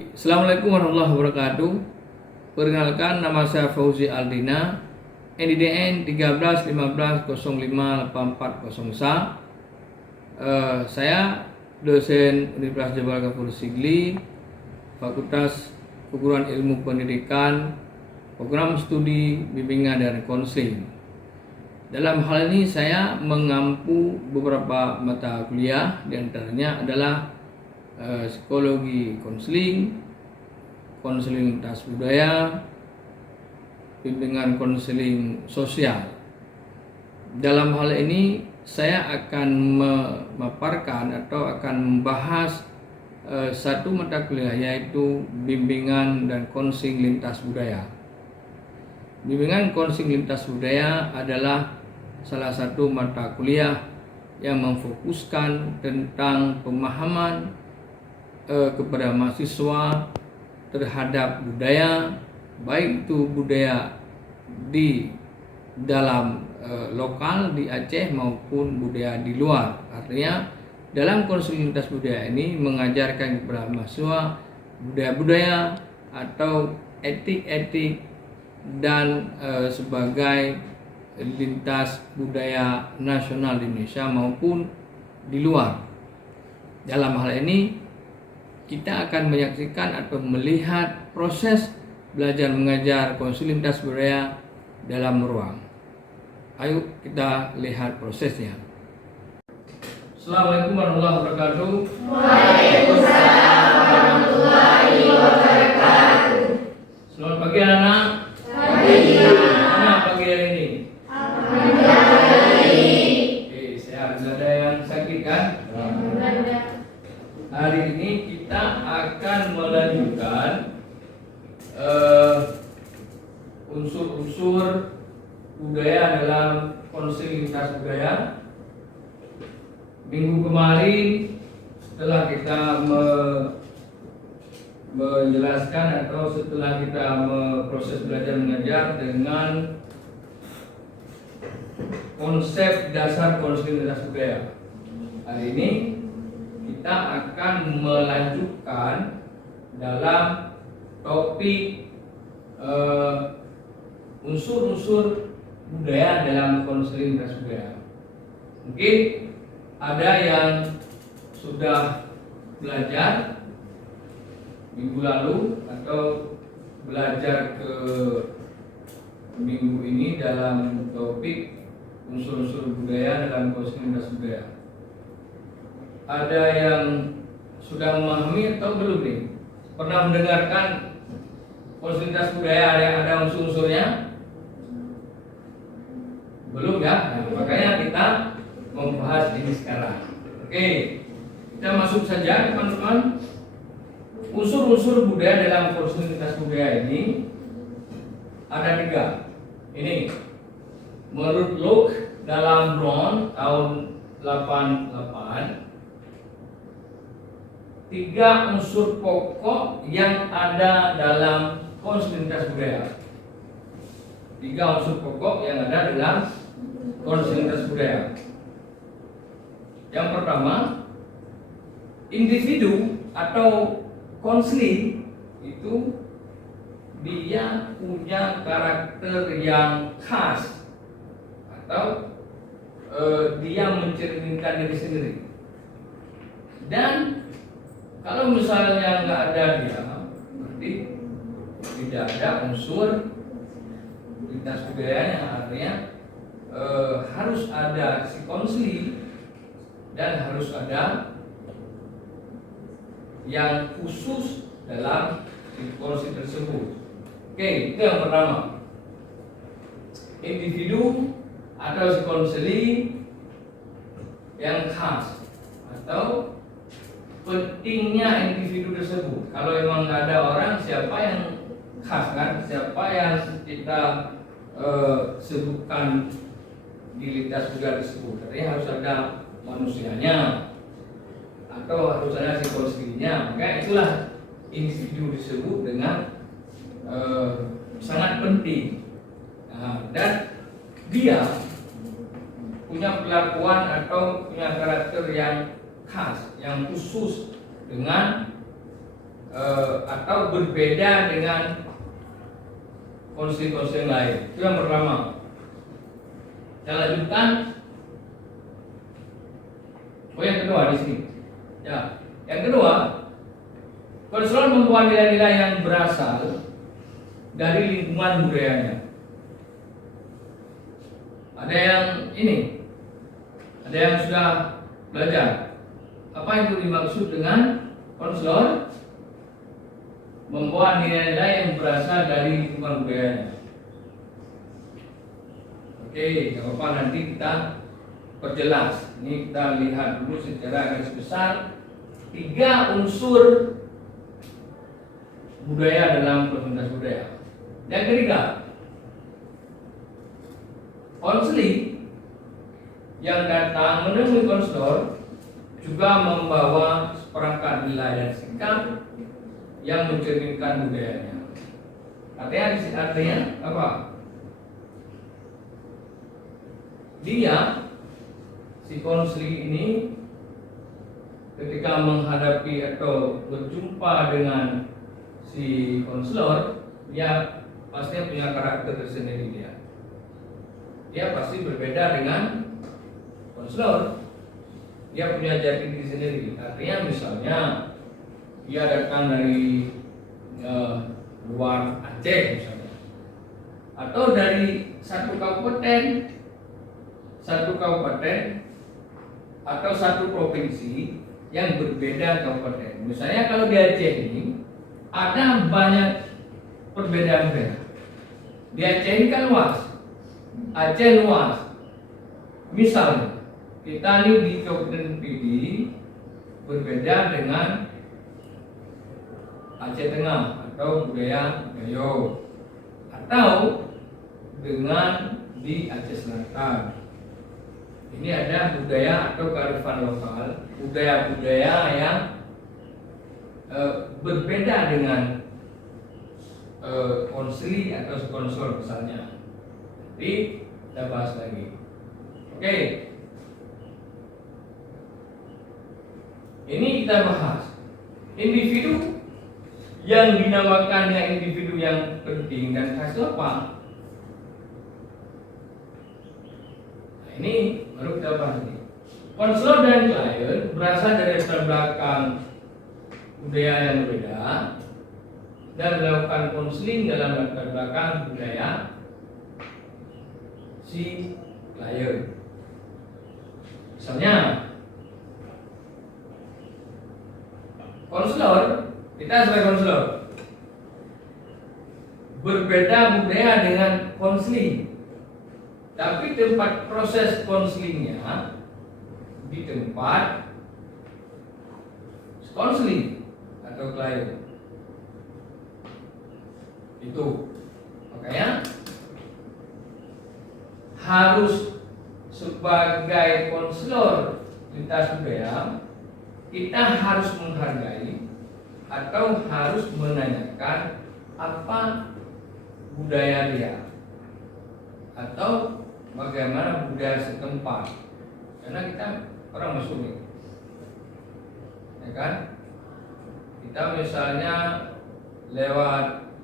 Assalamualaikum warahmatullahi wabarakatuh. Perkenalkan, nama saya Fauzi Aldina, NIDN 1315058401. Saya dosen Universitas Jabal Ghafur Shigli, Fakultas Perguruan Ilmu Pendidikan, Program Studi Bimbingan dan Konseling. Dalam hal ini saya mengampu beberapa mata kuliah, diantaranya adalah psikologi konseling, konseling lintas budaya, bimbingan konseling sosial. Dalam hal ini saya akan memaparkan atau akan membahas satu mata kuliah, yaitu bimbingan dan konseling lintas budaya. Bimbingan konseling lintas budaya adalah salah satu mata kuliah yang memfokuskan tentang pemahaman kepada mahasiswa terhadap budaya, baik itu budaya di dalam lokal di Aceh maupun budaya di luar. Artinya dalam konseling lintas budaya ini mengajarkan kepada mahasiswa budaya-budaya atau etik-etik dan sebagai lintas budaya nasional di Indonesia maupun di luar. Dalam hal ini kita akan menyaksikan atau melihat proses belajar mengajar konseling lintas budaya dalam ruang. Ayo kita lihat prosesnya. Assalamualaikum warahmatullahi wabarakatuh. Waalaikumsalam warahmatullahi wabarakatuh. Selamat pagi anak-anak. Pagi. Gimana pagi hari ini? Alhamdulillah. Oke, sehat. Tidak ada yang sakit kan? Hari ini kita akan melanjutkan unsur-unsur budaya dalam konseling lintas budaya. Minggu kemarin setelah kita menjelaskan atau setelah kita proses belajar mengajar dengan konsep dasar konseling lintas budaya, hari ini kita akan melanjutkan dalam topik unsur-unsur budaya dalam konseling lintas budaya. Mungkin ada yang sudah belajar minggu lalu atau belajar ke minggu ini dalam topik unsur-unsur budaya dalam konseling lintas budaya. Ada yang sudah memahami atau belum nih? Pernah mendengarkan konseling lintas budaya yang ada unsur-unsurnya? Belum ya? Nah, makanya kita membahas ini sekarang. Oke, kita masuk saja teman-teman. Unsur-unsur budaya dalam konseling lintas budaya ini ada 3. Ini menurut Locke dalam Brown tahun 88, 3 unsur pokok yang ada dalam konseling lintas budaya. 3 unsur pokok yang ada dalam konseling lintas budaya. Yang pertama, individu atau konseling itu dia punya karakter yang khas atau dia mencerminkan diri sendiri. Dan kalau misalnya nggak ada dia, berarti tidak ada unsur lintas budayanya. Artinya harus ada si konseling dan harus ada yang khusus dalam si konseling tersebut. Oke, itu yang pertama. Individu atau si konseling yang khas atau pentingnya individu tersebut. Kalau memang nggak ada orang, siapa yang khas kan? Siapa yang kita sebutkan di lintas budaya tersebut? Artinya harus ada manusianya atau harus ada si konselingnya. Maka itulah individu disebut dengan sangat penting. Nah, dan dia punya perlakuan atau punya karakter yang khas, yang khusus dengan atau berbeda dengan konsili-konsili yang lain. Itu yang pertama. Saya lanjutkan. Yang kedua di sini. Ya, yang kedua, konselor membawa nilai-nilai yang berasal dari lingkungan budayanya. Ada yang ini, ada yang sudah belajar. Apa itu dimaksud dengan konselor membawa nilai-nilai yang berasal dari lingkungan budayanya? Oke, nggak apa-apa, nanti kita perjelas. Ini kita lihat dulu secara garis besar 3 unsur budaya dalam komunitas budaya. Yang ketiga, konseling yang datang menemui konselor juga membawa seperangkat nilai dan sikap yang mencerminkan budayanya. Artinya apa? Dia, si konseling ini, ketika menghadapi atau berjumpa dengan si konselor, dia pasti punya karakter tersendiri dia. Dia pasti berbeda dengan konselor. Dia punya jati diri sendiri. Artinya misalnya dia datang dari luar Aceh misalnya, atau dari satu kabupaten atau satu provinsi yang berbeda kabupaten. Misalnya kalau di Aceh ini ada banyak perbedaan. Di Aceh ini kan luas. Aceh luas. Misalnya kita ini di Kabupaten Pidi berbeda dengan Aceh Tengah atau budaya Gayo, atau dengan di Aceh Selatan. Ini ada budaya atau kearifan lokal, budaya-budaya yang berbeda dengan konsili atau konsol misalnya. Nanti kita bahas lagi. Oke. Ini kita bahas individu yang dinamakannya individu yang penting dan khas itu apa? Nah, ini baru kita bahas ini. Konselor dan klien berasal dari latar belakang budaya yang berbeda dan melakukan konseling dalam latar belakang budaya si klien. Misalnya konselor, kita sebagai konselor berbeda budaya dengan konseling, tapi tempat proses konselingnya di tempat konseling atau klien. Itu makanya harus sebagai konselor lintas budaya kita harus menghargai atau harus menanyakan apa budaya dia atau bagaimana budaya setempat, karena kita orang Muslim, ya kan? Kita misalnya lewat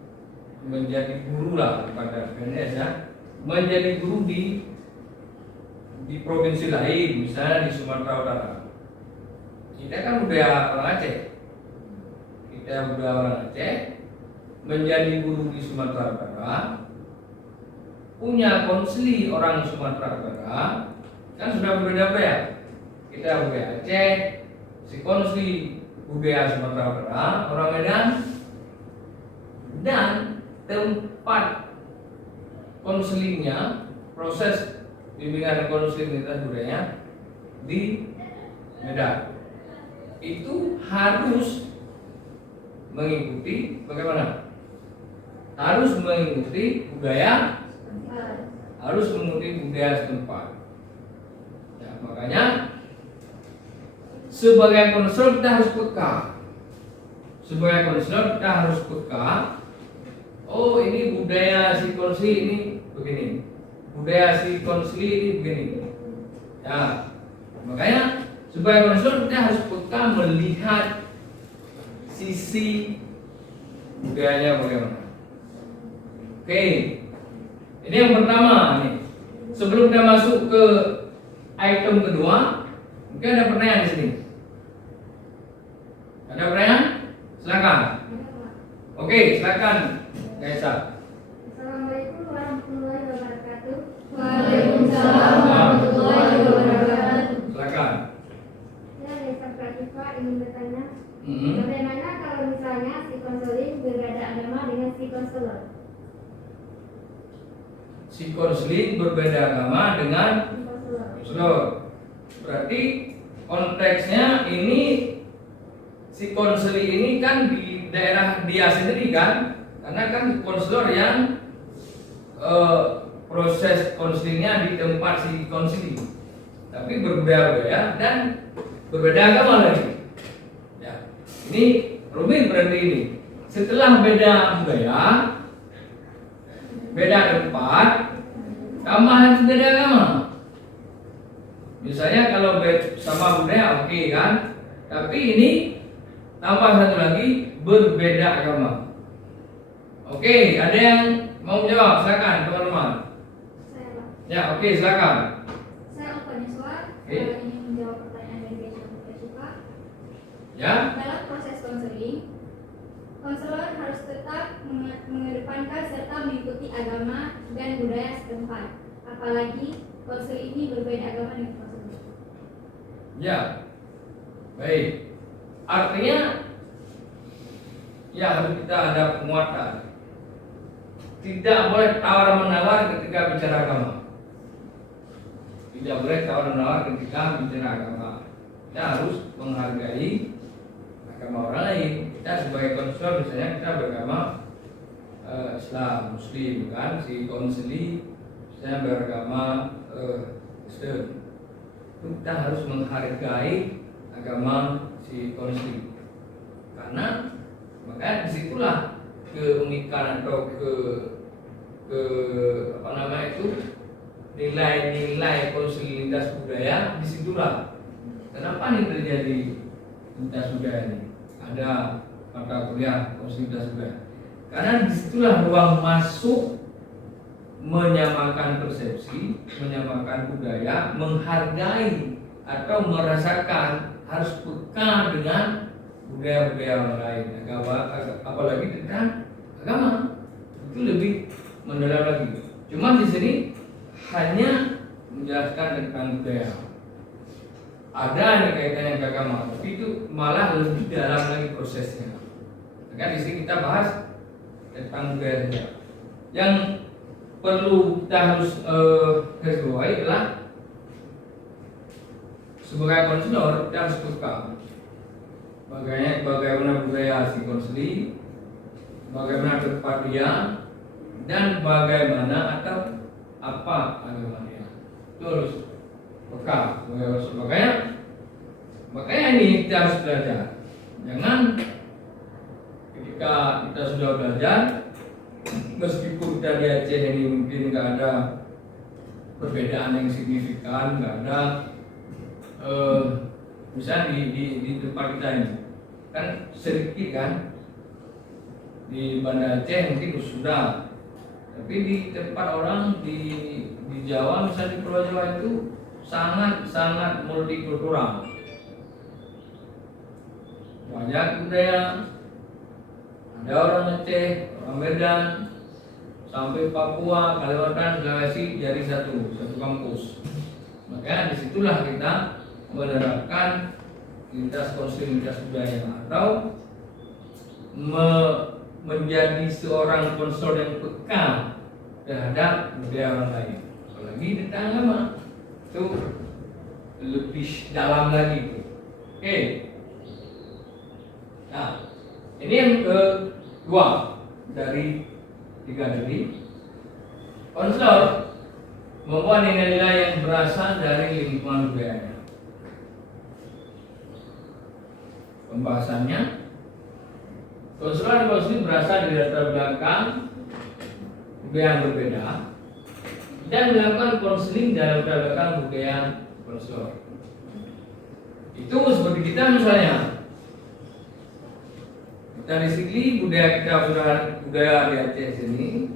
menjadi guru lah pada PNS ya, menjadi guru di provinsi lain, misalnya di Sumatera Utara. Kita kan budaya orang Aceh, menjadi guru di Sumatera Utara, punya konsili orang Sumatera Utara, kan sudah berbeda ya. Kita budaya Aceh, si konsili budaya Sumatera Utara, orang Medan, dan tempat konselingnya, proses bimbingan konseling lintas budaya di Medan itu harus mengikuti bagaimana? Harus mengikuti budaya, harus mengikuti budaya setempat. Ya, makanya sebagai konselor kita harus peka. Sebagai konselor kita harus peka. Oh, ini budaya si konsili ini begini, budaya si konsili ini begini. Ya, makanya sebagai konselor kita harus peka melihat sisi budayanya bagaimana. Oke, ini yang pertama nih. Sebelum kita masuk ke item kedua, mungkin ada pertanyaan di sini. Ada pertanyaan? Silakan. Oke, silakan, Kaisa. Assalamualaikum warahmatullahi wabarakatuh. Waalaikumsalam warahmatullahi wabarakatuh. Silakan. Ya, Desa Pratika ingin bertanya, Mhm. bagaimana kalau misalnya si konseling berbeda agama dengan si konselor? Si konseling berbeda agama dengan Si konselor. konselor. Berarti konteksnya ini si konseling ini kan di daerah dia sendiri kan, karena kan konselor yang proses konselingnya di tempat si konseling, tapi berbeda-beda dan berbeda agama lagi. Ya, ini rumit berarti ini. Setelah beda budaya, beda tempat, tambahan beda agama. Misalnya kalau sama budaya oke kan, tapi ini tambah satu lagi berbeda agama. Oke, ada yang mau jawab? Silakan teman-teman. Saya Pak. Ya, oke, silakan. Saya Alvaniswa, Oke. ingin menjawab pertanyaan dari Desa Pratika. Ya, Dalam proses konseling, konselor harus tetap mengedepankan serta mengikuti agama dan budaya setempat. Apalagi konseling ini berbeda agama dengan konselor. ya, baik. Artinya, ya harus kita ada penguatan. Tidak boleh tawar menawar ketika bicara agama. Tidak boleh tawar menawar ketika bicara agama. Kita harus menghargai agama orang lain. Kita sebagai konselor misalnya kita beragama Islam, Muslim kan, si konseli misalnya beragama Kristen. Kita harus menghargai agama si konseli. Karena makanya disitulah keunikan atau ke apa nama itu nilai-nilai konselinitas budaya disitulah. Kenapa ini terjadi lintas budaya ini? Ada mata kuliah konselinitas budaya. Karena disitulah ruang masuk menyamakan persepsi, menyamakan budaya, menghargai atau merasakan harus peka dengan budaya-budaya orang lain, agama, apalagi tentang agama itu lebih mendalam lagi. Cuma di sini hanya menjelaskan tentang budaya. Ada yang kaitannya dengan agama, tapi itu malah lebih dalam lagi prosesnya. Maka di sini kita bahas tentang budaya saja. Yang perlu kita harus garis bawahi adalah sebagai konselor kita harus peka bagaimana budaya si konseli, bagaimana tempat dia, dan bagaimana atau apa agama dia. Itu harus peka. Makanya ini kita harus belajar. Jangan ketika kita sudah belajar, meskipun kita di Aceh ini mungkin nggak ada perbedaan yang signifikan, nggak ada misalnya di tempat kita ini kan sedikit kan, di Banda Aceh mungkin sudah, tapi di tempat orang di Jawa misalnya di Pulau Jawa itu sangat multikultural, banyak budaya, ada orang Aceh, orang Medan, sampai Papua, Kalimantan, Sulawesi jadi satu kampus. Makanya disitulah kita menerapkan lintas konselinitas budaya atau menjadi seorang konselor yang peka terhadap budaya orang lain. Apalagi tentang agama itu lebih dalam lagi. Oke. Nah, ini yang kedua dari tiga tadi. Konselor membuat nilai-nilai yang berasal dari lingkungan budaya. Pembahasannya, konselor berasal dari latar belakang budaya yang berbeda dan melakukan konseling dalam latar belakang budaya konselor. Itu seperti kita misalnya dari segi budaya kita, budaya di Aceh sini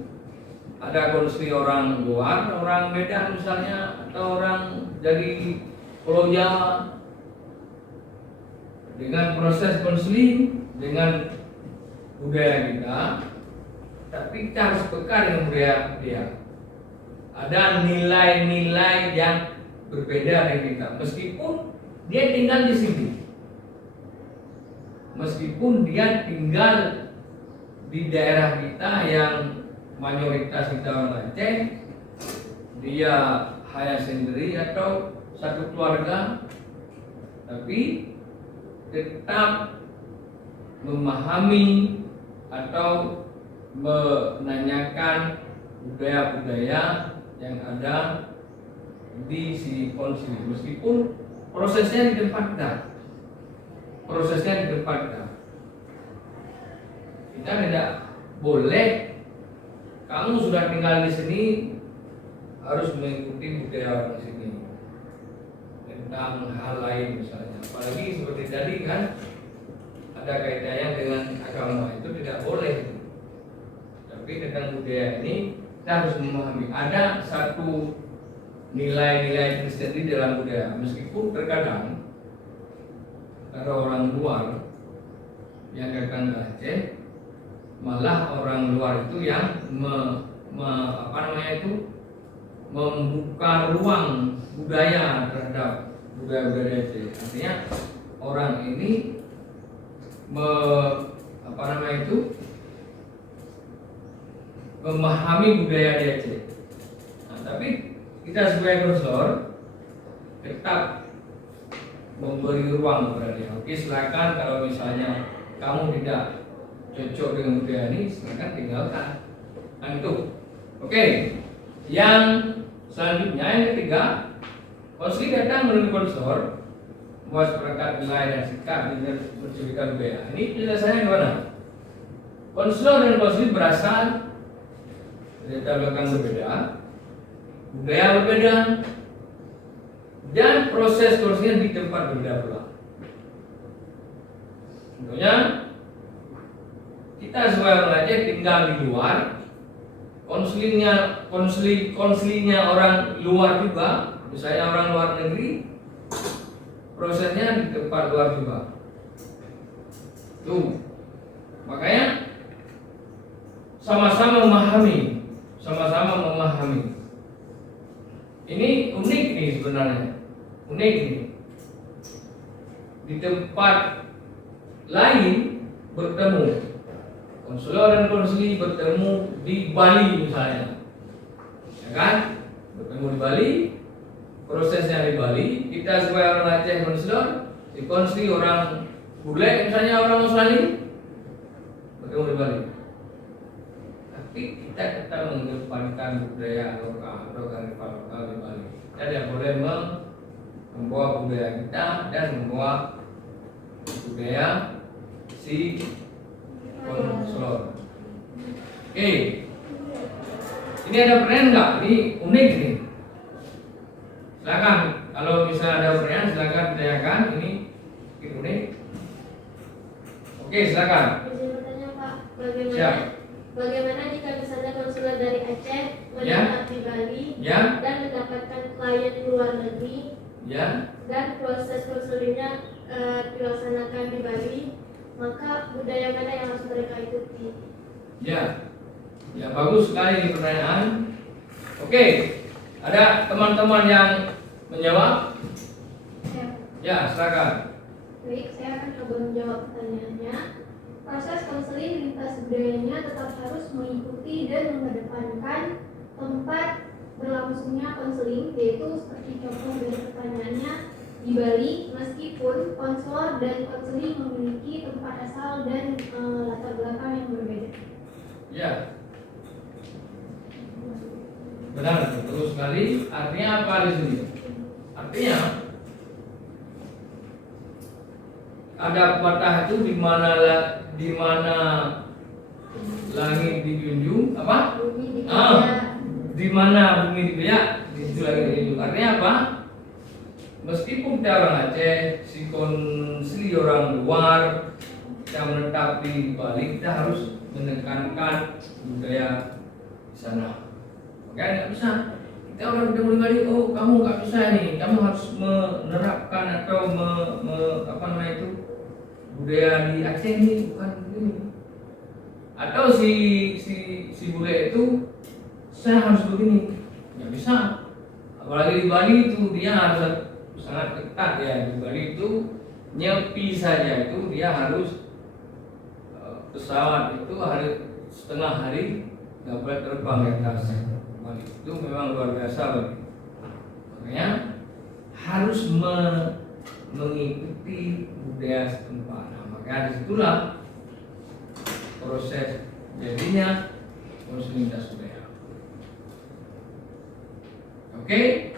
ada konsili orang luar, orang Medan misalnya, atau orang dari Pulau Jawa, dengan proses konseling dengan budaya kita, tapi kita harus peka dengan budaya dia. Ada nilai-nilai yang berbeda dengan kita, meskipun dia tinggal di sini, meskipun dia tinggal di daerah kita yang mayoritas kita orang Aceh, dia hanya sendiri atau satu keluarga, tapi tetap memahami atau menanyakan budaya-budaya yang ada di si konsili, meskipun prosesnya di tempat kita, kita tidak boleh kamu sudah tinggal di sini harus mengikuti budaya orang sini tentang hal lain misalnya, apalagi seperti tadi kan ada kaitannya dengan agama, itu tidak boleh. Tapi tentang budaya ini kita harus memahami ada satu nilai-nilai Kristen di dalam budaya, meskipun terkadang ada orang luar yang datang ke Aceh, malah orang luar itu yang membuka ruang budaya terhadap budaya-budaya Aceh. Artinya orang ini memahami budaya di Aceh. Nah, tapi kita sebagai konselor tetap memberi ruang kepada dia. Oke, silakan kalau misalnya kamu tidak cocok dengan budaya ini, silakan tinggalkan. Nah, itu. Oke. Yang selanjutnya yang ketiga, konseling datang melalui konselor, membuat perangkat nilai dan sikap dengan menceritakan budaya. Ini penjelasannya gimana? Konselor dan konseling berasal dari latar belakang berbeda, budaya berbeda, dan proses konseling di tempat berbeda pula. Contohnya, kita sebagai orang Aceh tinggal di luar, konselingnya orang luar juga, misalnya orang luar negeri, prosesnya di tempat luar juga. Tuh, makanya sama-sama memahami. Ini unik nih sebenarnya, unik nih. Di tempat lain bertemu, konselor dan konseli bertemu di Bali misalnya, ya kan? Bertemu di Bali, prosesnya di Bali. Kita sebagai orang Aceh konselor, di konseli orang bule misalnya, orang Australia, bertemu di Bali. Tapi kita tetap mengedepankan budaya lokal atau kearifan lokal di Bali. Kita tidak boleh membawa budaya kita dan membawa budaya si konselor. Oke, ini ada pertanyaan nggak? Ini unik nih. Silakan, kalau misalnya ada pertanyaan silakan ditanyakan. Ini unik. Oke, silakan. Izin bertanya Pak, Siap. bagaimana jika misalnya konselor dari Aceh menetap di Bali dan mendapatkan klien luar negeri, dan proses konselingnya dilaksanakan di Bali, maka budaya mana yang harus mereka ikuti? Ya, bagus sekali ini pertanyaan. Oke, ada teman-teman yang menjawab? Ya, silakan. Baik, saya akan coba menjawab pertanyaannya. Proses konseling lintas budayanya tetap harus mengikuti dan mengedepankan tempat berlangsungnya konseling, yaitu seperti contoh dari pertanyaannya di Bali, meskipun konselor dan konseling memiliki tempat asal dan latar belakang yang berbeda. Ya, benar, betul sekali. Artinya apa di sini? Artinya ada pepatah itu di mana langit dijunjung, apa? Di mana bumi dibelak, di situ langit dijunjung. Artinya apa? Meskipun kita orang Aceh, si konsili orang luar, kita menetap di Bali, kita harus menekankan budaya di sana. Makanya nggak bisa kita orang ketemu di Bali, oh kamu nggak bisa nih, kamu harus menerapkan atau budaya di Aceh ini bukan begini. Atau si bule itu saya harus begini, nggak bisa. Apalagi di Bali itu dia harus sangat ketat ya. Di Bali itu nyepi saja itu dia harus pesawat itu hari setengah hari nggak boleh terbang di atas Bali. Itu memang luar biasa Bali. Makanya harus mengikuti budaya setempat. Nah, maka disitulah proses jadinya konseling lintas budaya. Oke,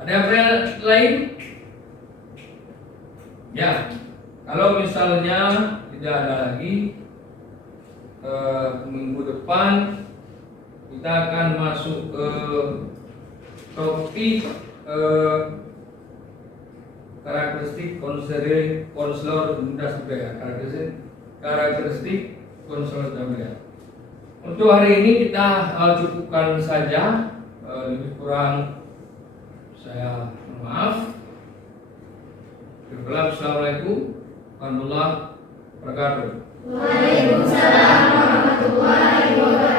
ada pertanyaan lain? Ya, kalau misalnya tidak ada lagi, minggu depan kita akan masuk ke topik karakteristik konselor lintas budaya. Karakteristik konselor lintas budaya. Untuk hari ini kita cukupkan saja. Lebih kurang saya maaf. Assalamualaikum warahmatullahi wabarakatuh. Waalaikumsalam warahmatullahi wabarakatuh.